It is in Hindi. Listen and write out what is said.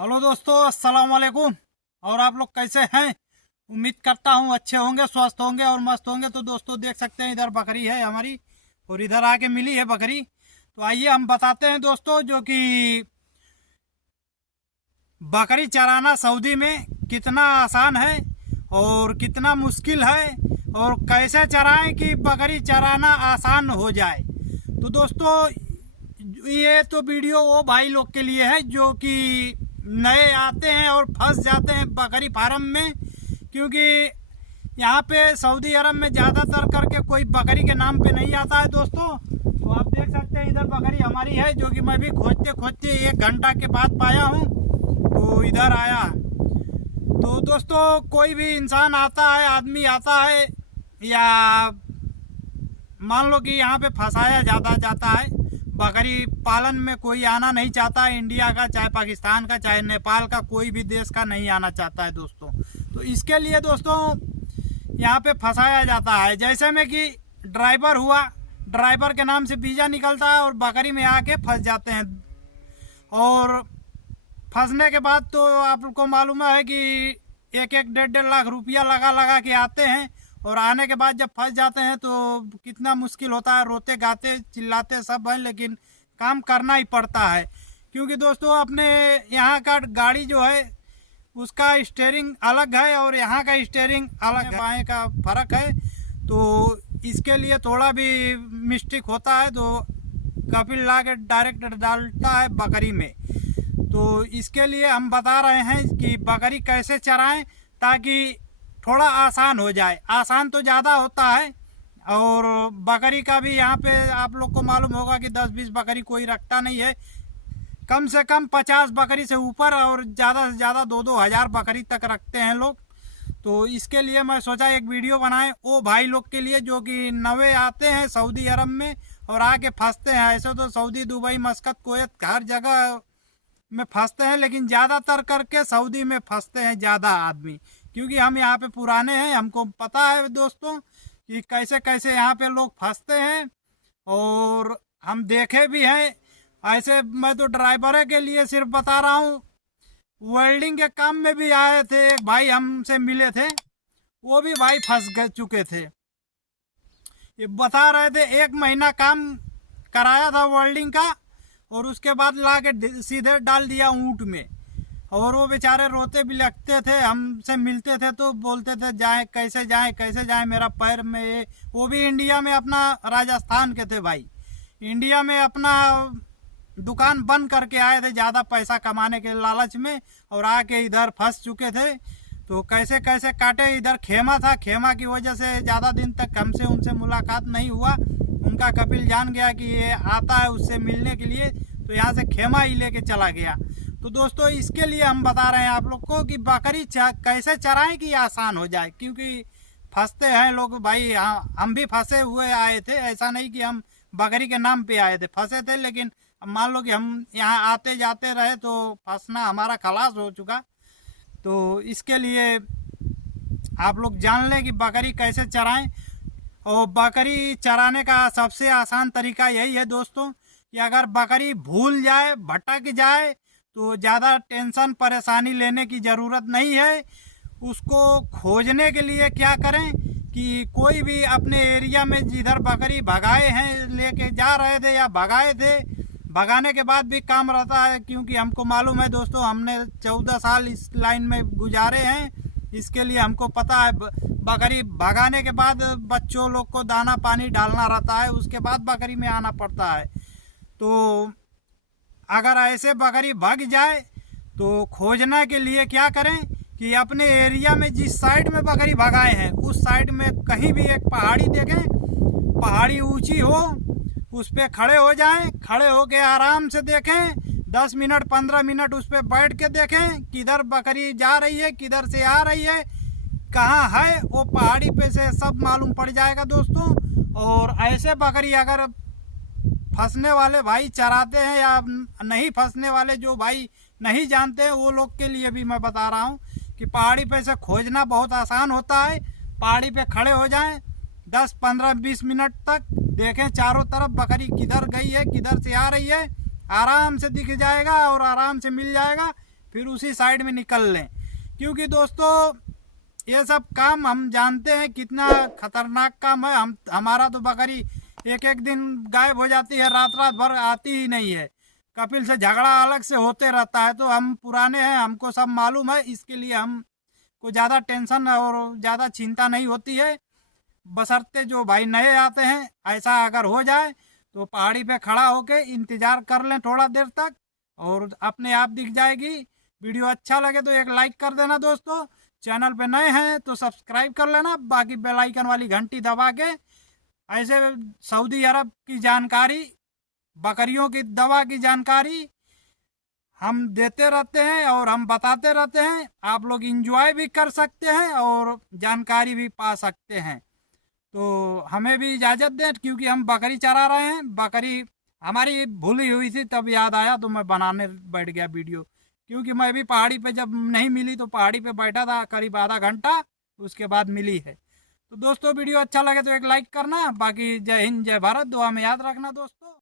हेलो दोस्तों, अस्सलाम वालेकुम। और आप लोग कैसे हैं? उम्मीद करता हूँ अच्छे होंगे, स्वस्थ होंगे और मस्त होंगे। तो दोस्तों देख सकते हैं इधर बकरी है हमारी और इधर आके मिली है बकरी। तो आइए हम बताते हैं दोस्तों जो कि बकरी चराना सऊदी में कितना आसान है और कितना मुश्किल है और कैसे चराएं कि बकरी चराना आसान हो जाए। तो दोस्तों ये तो वीडियो वो भाई लोग के लिए है जो कि नए आते हैं और फंस जाते हैं बकरी फार्म में, क्योंकि यहाँ पे सऊदी अरब में ज़्यादातर करके कोई बकरी के नाम पे नहीं आता है दोस्तों। तो आप देख सकते हैं इधर बकरी हमारी है जो कि मैं भी खोजते खोजते 1 घंटा के बाद पाया हूँ, तो इधर आया। तो दोस्तों कोई भी इंसान आता है, आदमी आता है या मान लो कि यहाँ पे फंसाया ज़्यादा जाता है, बकरी पालन में कोई आना नहीं चाहता है, इंडिया का चाहे पाकिस्तान का चाहे नेपाल का कोई भी देश का नहीं आना चाहता है दोस्तों। तो इसके लिए दोस्तों यहाँ पे फंसाया जाता है। जैसे में कि ड्राइवर हुआ, ड्राइवर के नाम से वीज़ा निकलता है और बकरी में आके फंस जाते हैं। और फंसने के बाद तो आपको मालूम है कि 1-1 1.5 लाख रुपया लगा लगा के आते हैं और आने के बाद जब फंस जाते हैं तो कितना मुश्किल होता है। रोते गाते चिल्लाते सब हैं, लेकिन काम करना ही पड़ता है, क्योंकि दोस्तों अपने यहाँ का गाड़ी जो है उसका स्टीयरिंग अलग है और यहाँ का स्टीयरिंग अलग है, बाएं का फ़र्क है। तो इसके लिए थोड़ा भी मिस्टेक होता है तो कपिल ला के डायरेक्ट डालता है बकरी में। तो इसके लिए हम बता रहे हैं कि बकरी कैसे चराएं ताकि थोड़ा आसान हो जाए। आसान तो ज़्यादा होता है और बकरी का भी यहाँ पे आप लोग को मालूम होगा कि 10-20 बकरी कोई रखता नहीं है, कम से कम 50 बकरी से ऊपर और ज़्यादा से ज़्यादा 2-2 हज़ार बकरी तक रखते हैं लोग। तो इसके लिए मैं सोचा एक वीडियो बनाएं वो भाई लोग के लिए जो कि नवे आते हैं सऊदी अरब में और आके फंसते हैं। ऐसे तो सऊदी, दुबई, मस्कत, कुवैत हर जगह में फंसते हैं, लेकिन ज़्यादातर करके सऊदी में फंसते हैं ज़्यादा आदमी, क्योंकि हम यहाँ पे पुराने हैं, हमको पता है दोस्तों कि कैसे कैसे यहाँ पे लोग फंसते हैं और हम देखे भी हैं। ऐसे मैं तो ड्राइवर के लिए सिर्फ बता रहा हूँ, वेल्डिंग के काम में भी आए थे एक भाई हमसे मिले थे, वो भी भाई फंस चुके थे। ये बता रहे थे 1 महीना काम कराया था वेल्डिंग का और उसके बाद ला के सीधे डाल दिया ऊँट में। और वो बेचारे रोते भी लगते थे, हमसे मिलते थे तो बोलते थे जाएं कैसे जाएं मेरा पैर में ये। वो भी इंडिया में, अपना राजस्थान के थे भाई, इंडिया में अपना दुकान बंद करके आए थे ज़्यादा पैसा कमाने के लालच में और आके इधर फंस चुके थे। तो कैसे कैसे काटे। इधर खेमा था, खेमा की वजह से ज़्यादा दिन तक हमसे उनसे मुलाकात नहीं हुआ। उनका कपिल जान गया कि ये आता है उससे मिलने के लिए, तो यहाँ से खेमा ही लेके चला गया। तो दोस्तों इसके लिए हम बता रहे हैं आप लोग को कि बकरी कैसे चराएं कि आसान हो जाए, क्योंकि फंसते हैं लोग भाई। हम भी फंसे हुए आए थे, ऐसा नहीं कि हम बकरी के नाम पे आए थे, फंसे थे। लेकिन अब मान लो कि हम यहाँ आते जाते रहे तो फंसना हमारा खलास हो चुका। तो इसके लिए आप लोग जान लें कि बकरी कैसे चराएं। और बकरी चराने का सबसे आसान तरीका यही है दोस्तों कि अगर बकरी भूल जाए, भटक जाए तो ज़्यादा टेंशन परेशानी लेने की ज़रूरत नहीं है। उसको खोजने के लिए क्या करें कि कोई भी अपने एरिया में जिधर बकरी भगाए हैं, लेके जा रहे थे या भगाए थे, भगाने के बाद भी काम रहता है, क्योंकि हमको मालूम है दोस्तों, हमने 14 साल इस लाइन में गुजारे हैं। इसके लिए हमको पता है बकरी भगाने के बाद बच्चों लोग को दाना पानी डालना रहता है, उसके बाद बकरी में आना पड़ता है। तो अगर ऐसे बकरी भाग जाए तो खोजने के लिए क्या करें कि अपने एरिया में जिस साइड में बकरी भगाए हैं उस साइड में कहीं भी एक पहाड़ी देखें, पहाड़ी ऊंची हो, उस पर खड़े हो जाएं। खड़े होके आराम से देखें, 10 मिनट 15 मिनट उस पर बैठ के देखें किधर बकरी जा रही है, किधर से आ रही है, कहाँ है। वो पहाड़ी पे से सब मालूम पड़ जाएगा दोस्तों। और ऐसे बकरी अगर फंसने वाले भाई चराते हैं या नहीं फंसने वाले जो भाई नहीं जानते हैं, वो लोग के लिए भी मैं बता रहा हूँ कि पहाड़ी पे से खोजना बहुत आसान होता है। पहाड़ी पे खड़े हो जाएं, 10 15 20 मिनट तक देखें चारों तरफ बकरी किधर गई है, किधर से आ रही है, आराम से दिख जाएगा और आराम से मिल जाएगा। फिर उसी साइड में निकल लें, क्योंकि दोस्तों ये सब काम हम जानते हैं कितना खतरनाक काम है। हमारा तो बकरी एक एक दिन गायब हो जाती है, रात रात भर आती ही नहीं है। कपिल से झगड़ा अलग से होते रहता है, तो हम पुराने हैं, हमको सब मालूम है, इसके लिए हम को ज़्यादा टेंशन और ज़्यादा चिंता नहीं होती है। बशर्ते जो भाई नए आते हैं, ऐसा अगर हो जाए तो पहाड़ी पे खड़ा होके इंतज़ार कर लें थोड़ा देर तक, और अपने आप दिख जाएगी। वीडियो अच्छा लगे तो एक लाइक कर देना दोस्तों, चैनल पे नए हैं तो सब्सक्राइब कर लेना, बाकी बेल आइकन वाली घंटी दबा के ऐसे सऊदी अरब की जानकारी, बकरियों की दवा की जानकारी हम देते रहते हैं और हम बताते रहते हैं। आप लोग इंजॉय भी कर सकते हैं और जानकारी भी पा सकते हैं। तो हमें भी इजाज़त दें, क्योंकि हम बकरी चरा रहे हैं। बकरी हमारी भूली हुई थी, तब याद आया तो मैं बनाने बैठ गया वीडियो, क्योंकि मैं भी पहाड़ी पे जब नहीं मिली तो पहाड़ी पे बैठा था करीब आधा घंटा, उसके बाद मिली है। तो दोस्तों वीडियो अच्छा लगे तो एक लाइक करना, बाकी जय हिंद जय भारत, दुआ में याद रखना दोस्तों।